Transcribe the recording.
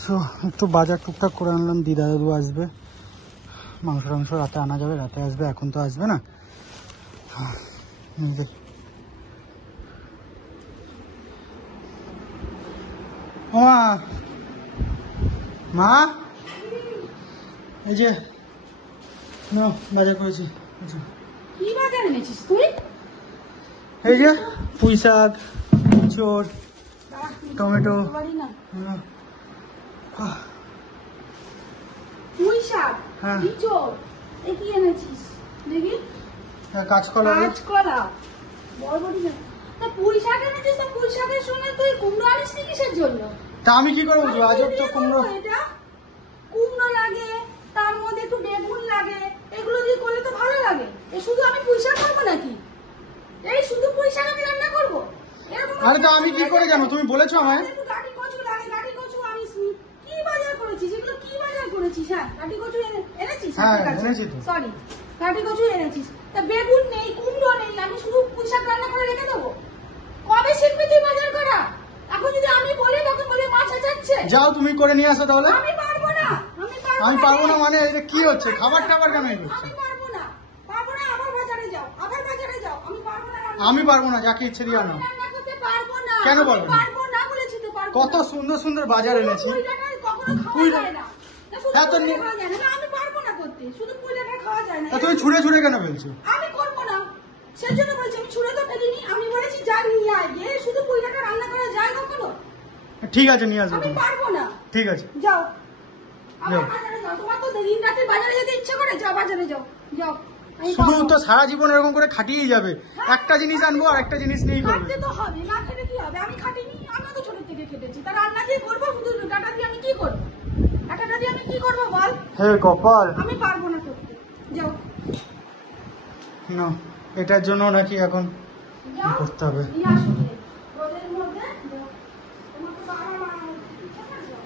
So একটু বাজার টুকটাক করে আনলাম, দিদা দাদু আসবে, মাংস টাংস রাতে আনা যাবে, রাতে আসবে, এখন তো আসবে না। ও মা, এই যে বাজার করেছি। কি বাজার এনেছিস তুই? এই যে পুঁই শাক, চোর, টমেটো। পুঁই শাক, হ্যাঁ। ইঁচড়, এ কি এনেছিস দেখি? কাঁচকলা। কাঁচকলা, বরবটি না। তা পুঁই শাক এনেছিস, তো পুঁই শাকের সঙ্গে তুই কুমড়ো আনিসনি কিসের জন্য? তা আমি কি করে বুঝবো? আজব তো কুমড়ো। এটা কুমড়ো লাগে, তার মধ্যে একটু বেগুন লাগে, এগুলো দিয়ে করলে তো ভালো লাগে। এ শুধু আমি পুঁই শাক করবো নাকি? এই শুধু পুঁই শাক আমি রান্না করবো? আরে তা আমি কি করে জানো? তুমি বলেছো আমায়। গাটি কচু লাগে, গাটি কচু আনিসনি। কি বাজার করেছিস? এগুলো কি বাজার করেছিস? হ্যাঁ, গাটি কচু এনেছিস? হ্যাঁ, এনেছি তো। সরি, গাটি কচু এনেছিস। তা বেগুন নেই, কুমড়ো নেই, আমি শুধু পুঁই শাক রান্না করে রেখে দেবো? কবে শিখবি তুই বাজার করা? এখন যদি আমি বলি তখন বলে মাছ যাচ্ছে। যাও তুমি করে নিয়ে আসো তাহলে। আমি পারবো না, আমি পারবো না মানে এটা কি হচ্ছে? খাবার টাবার কেন হচ্ছে? আমি পারবো না, আবার বাজারে যাও, আমি পারবো না। আমি পারবো না, যাকে ইচ্ছে দিয়ে আনো। রান্না করতে পারবো না। কেন পারবো না? পারবো না বলেছি তো, পারবো না। কত সুন্দর সুন্দর বাজার এনেছি। পুঁই ডাঁটা কখনো খাওয়া যায় না। হ্যাঁ, তো খাওয়া যায় না, আমি পারবো না করতে। শুধু পুঁই ডাঁটা খাওয়া যায় না। তুমি ছুঁড়ে ছুঁড়ে কেন ফেলছো? আমি করবো না, সেজন্য বলছি। আমি ছুঁড়ে তো ফেলিনি, আমি বলেছি যা নিয়ে আয়। গিয়ে শুধু পুঁই ডাঁটা রান্না করা যায় কখনো? ঠিক আছে, নিয়ে আসবো। আমি পারবো না। ঠিক আছে, যাও, আবার বাজারে যাও। তোমার তো দিন রাতে বাজারে যেতে ইচ্ছা করে, যাও বাজারে যাও, যাও। শুধু তো সারা জীবন এরকম করে খাটিয়েই যাবে। একটা জিনিস আনবো আর একটা জিনিস নিয়েই করবে। খাটতে তো হবে, না খেলে কি হবে? আমি খাটিনি, আমিও তো ছোট থেকে খেটেছি। তার রান্না দিয়ে করবো, শুধু ডাটা দিয়ে আমি কি করবো? ডাটা দিয়ে আমি কি করবো বল? হে কপাল, আমি পারবো না করতে। যাও, না এটার জন্য নাকি এখন যাও করতে হবে। নিয়ে আসো গিয়ে। রোদের মধ্যে যাও। তোমার তো বাবা মা ইচ্ছা করে যাও।